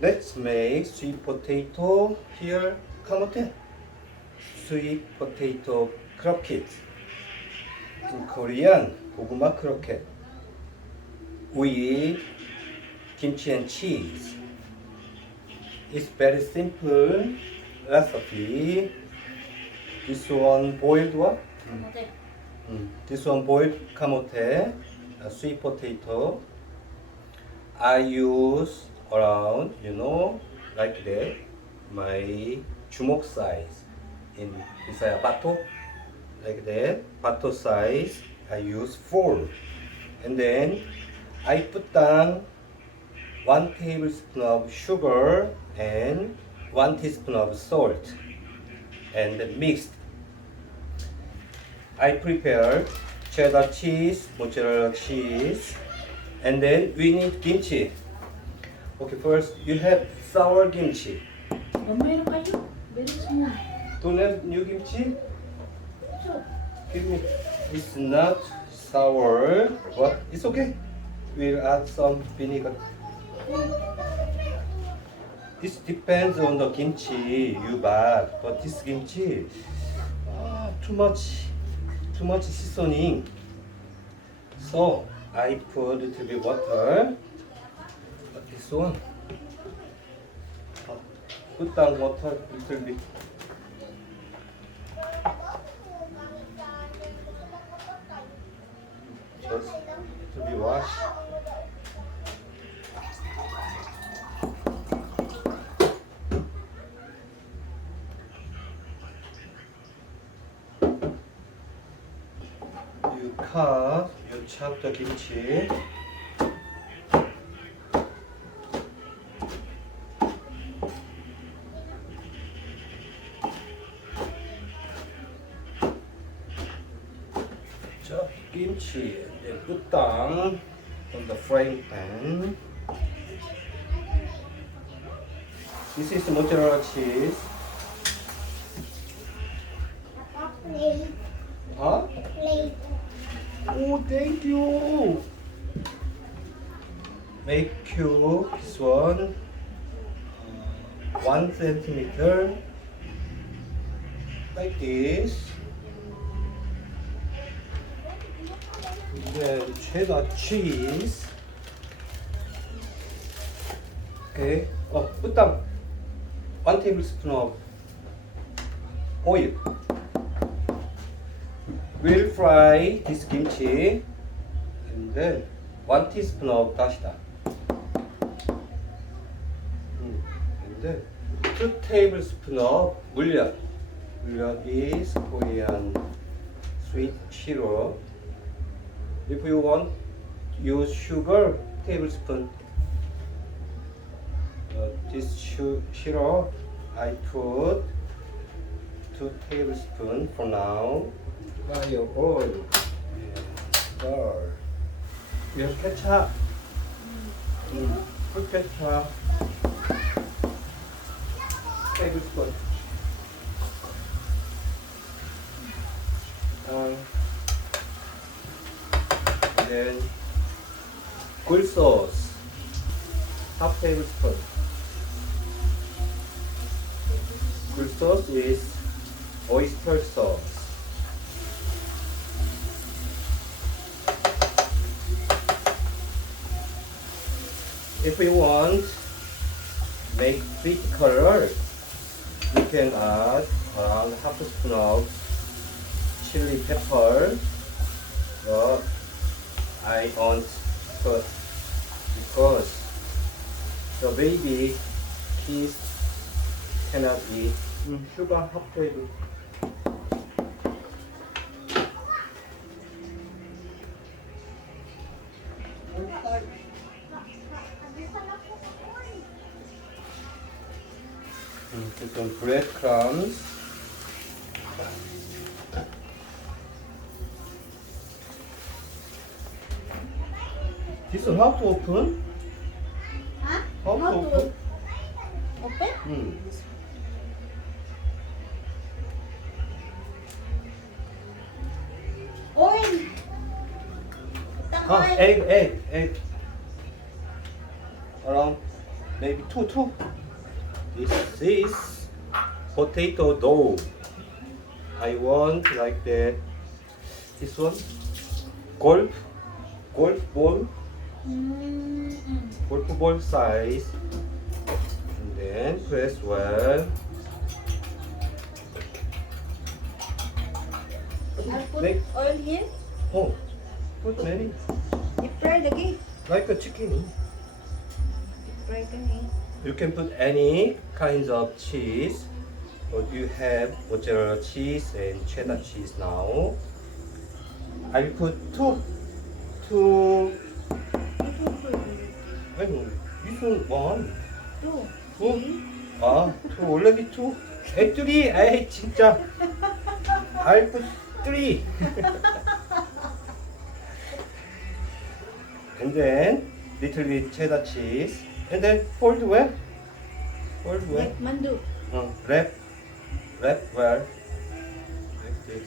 Let's make sweet potato here. Kamote. Sweet potato croquettes. In Korean, 고구마 croquette. With kimchi and cheese. It's very simple recipe. This one boiled what? Kamote. This one boiled kamote, sweet potato. I use around, like that, my 주먹 size in Bisaya bato, like that, bato size. I use 4, and then I put down 1 tablespoon of sugar and 1 teaspoon of salt, and then mixed. I prepared cheddar cheese, mozzarella cheese, and then we need kimchi. Okay, first you have sour kimchi. Meron kayo? Very small. Don't have new kimchi? Give me. It's not sour, but it's okay. We'll add some vinegar. This depends on the kimchi you buy, but this kimchi, too much seasoning. So I put a little bit water. But this one, put down water a little bit. Just to be washed. You chop the kimchi. Chop kimchi and then put down on the frying pan. This is mozzarella cheese. Huh? Oh, thank you. Make cube this one 1 centimeter like this. Then cheddar cheese. Okay. Put down 1 tablespoon of oil. We'll fry this kimchi and then 1 teaspoon of Dasida. And then 2 tablespoons of 물엿. 물엿 is Korean sweet syrup. If you want, use sugar, tablespoon. This syrup, I put 2 tablespoons for now. Fire oil and starch. We have ketchup. Put ketchup. Tablespoon. And then cool sauce. Half tablespoon. Cool sauce is oyster sauce. If you want make sweet color, you can add around half a spoon of chili pepper, but I don't put because the baby kids cannot eat sugar half table. Put some breadcrumbs. This one how to open? Huh? How to open? Open? Oil. Put the oil. Egg. Around maybe two. This is potato dough. I want like that. This one, golf ball, golf ball size. And then press well. I'll put Make, oil here. oh, put many. Deep fry lagi. Like a chicken. Deep fry kami. You can put any kinds of cheese. But you have mozzarella cheese and cheddar cheese now. I will put two. I know. This one one. Two. two. 아, two already two. 에 three. 에이 진짜. I put three. And then little bit cheddar cheese. And then fold well. Fold well. Like mandu. Wrap well. Like this.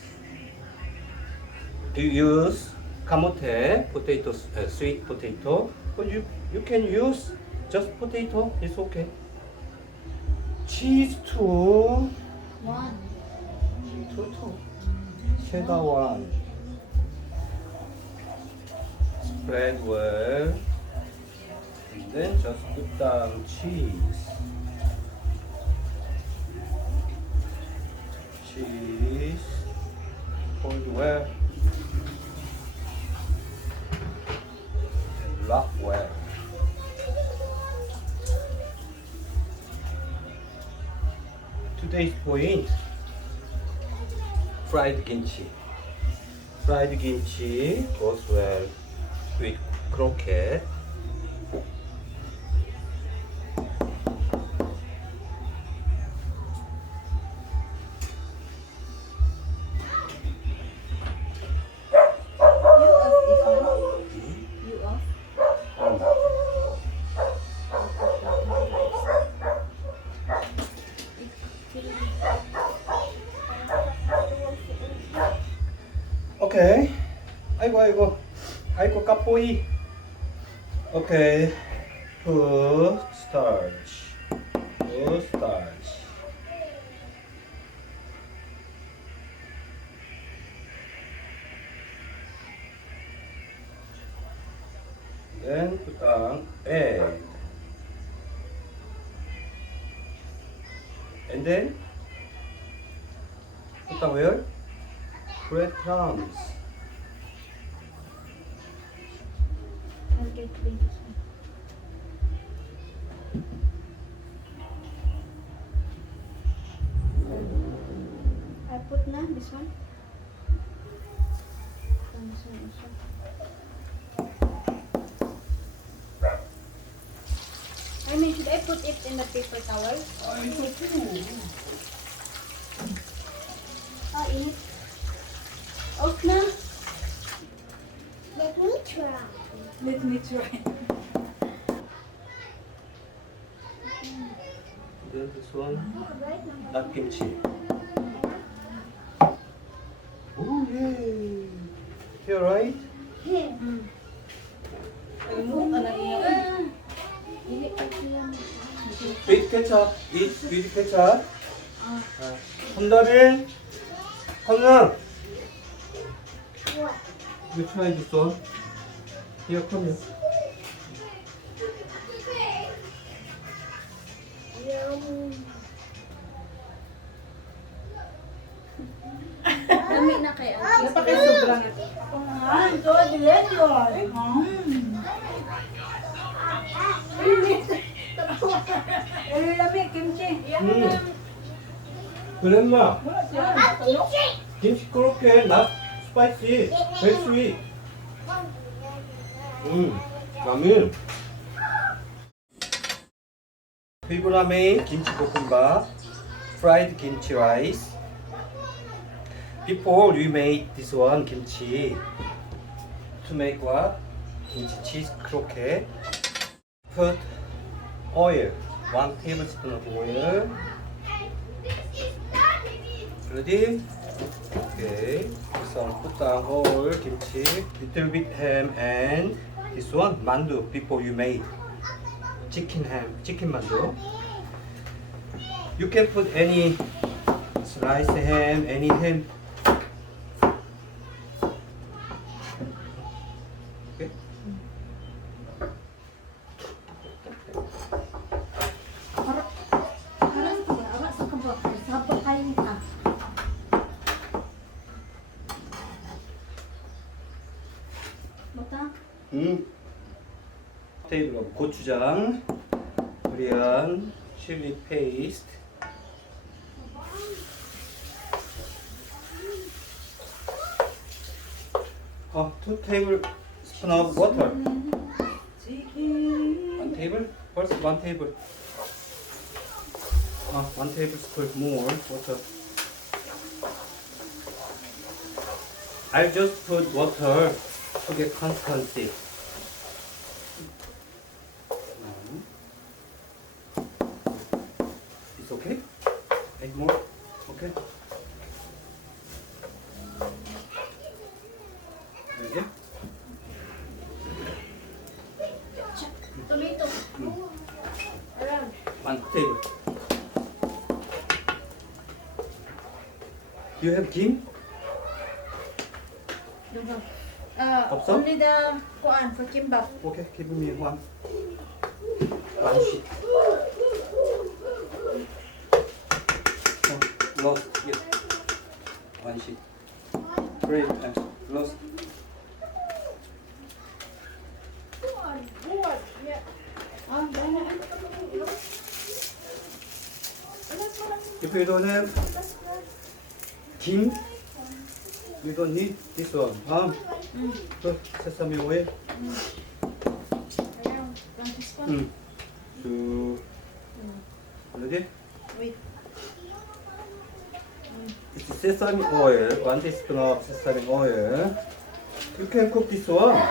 You use kamote potato, sweet potato. But you can use just potato. It's okay. Cheese two. One. Two. Cheddar one. Spread well. And then just put down cheese. Cheese. Hold well. And lock well. Today's point. Fried kimchi. Fried kimchi goes well with croquette. Okay. 아이고 까뽀이. Okay. Put starch. Then put on egg. And then put on where? Breadcrumbs. I'll get clean this one. I put na this one. And this one also. I mean, should I put it in the paper towel? In it. Off na. Let me try. Let me try. Then this one, not kimchi. Oh yay! Here, right? Here. With ketchup. Eat with ketchup. 컴다빈, 컴나. What? You try this one. Here, come here. Yum. Dami na kayo. Yung pa kayo sobrang. Ito, delicious. Lami, kimchi. Grandma, Kimchi. kimchi croquette, not spicy, very sweet. 라면. 피부라멘 김치 볶음밥, fried kimchi rice. Before we made this one kimchi, to make what? Kimchi cheese croquette. Put oil, 1 tablespoon of oil. Ready? Okay. So put down whole kimchi, little bit ham and this one mandu before you made. chicken ham, chicken mandu. You can put any sliced ham, any ham. Okay. 테이블 오브 고추장, 코리안 칠리 페이스트. Oh, 2 tablespoons of water. 1 table? First 1 table. 1 tablespoon more water. I'll just put water to get consistency. It's okay? Add more? Okay? Ready? Tomato. Around. 1 table. Do you have kim? 없어? Only the kuan for kimbap. Okay, give me one. 1 sheet. Oh, lost. Yes. 1 sheet. Great. Lost. If you don't have kim, you don't need this one. Put sesame oil. Ready? Wait. It's sesame oil. 1 teaspoon of sesame oil. You can cook this one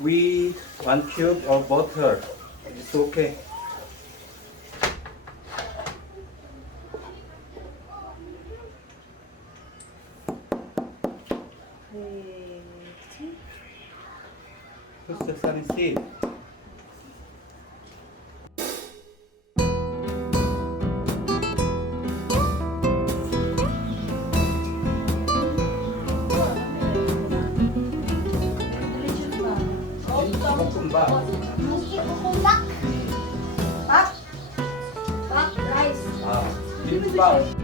with 1 cube of butter. It's okay. Put sesame seed. 볶음밥. 볶음밥? 밥? 밥? 라이스. 김밥.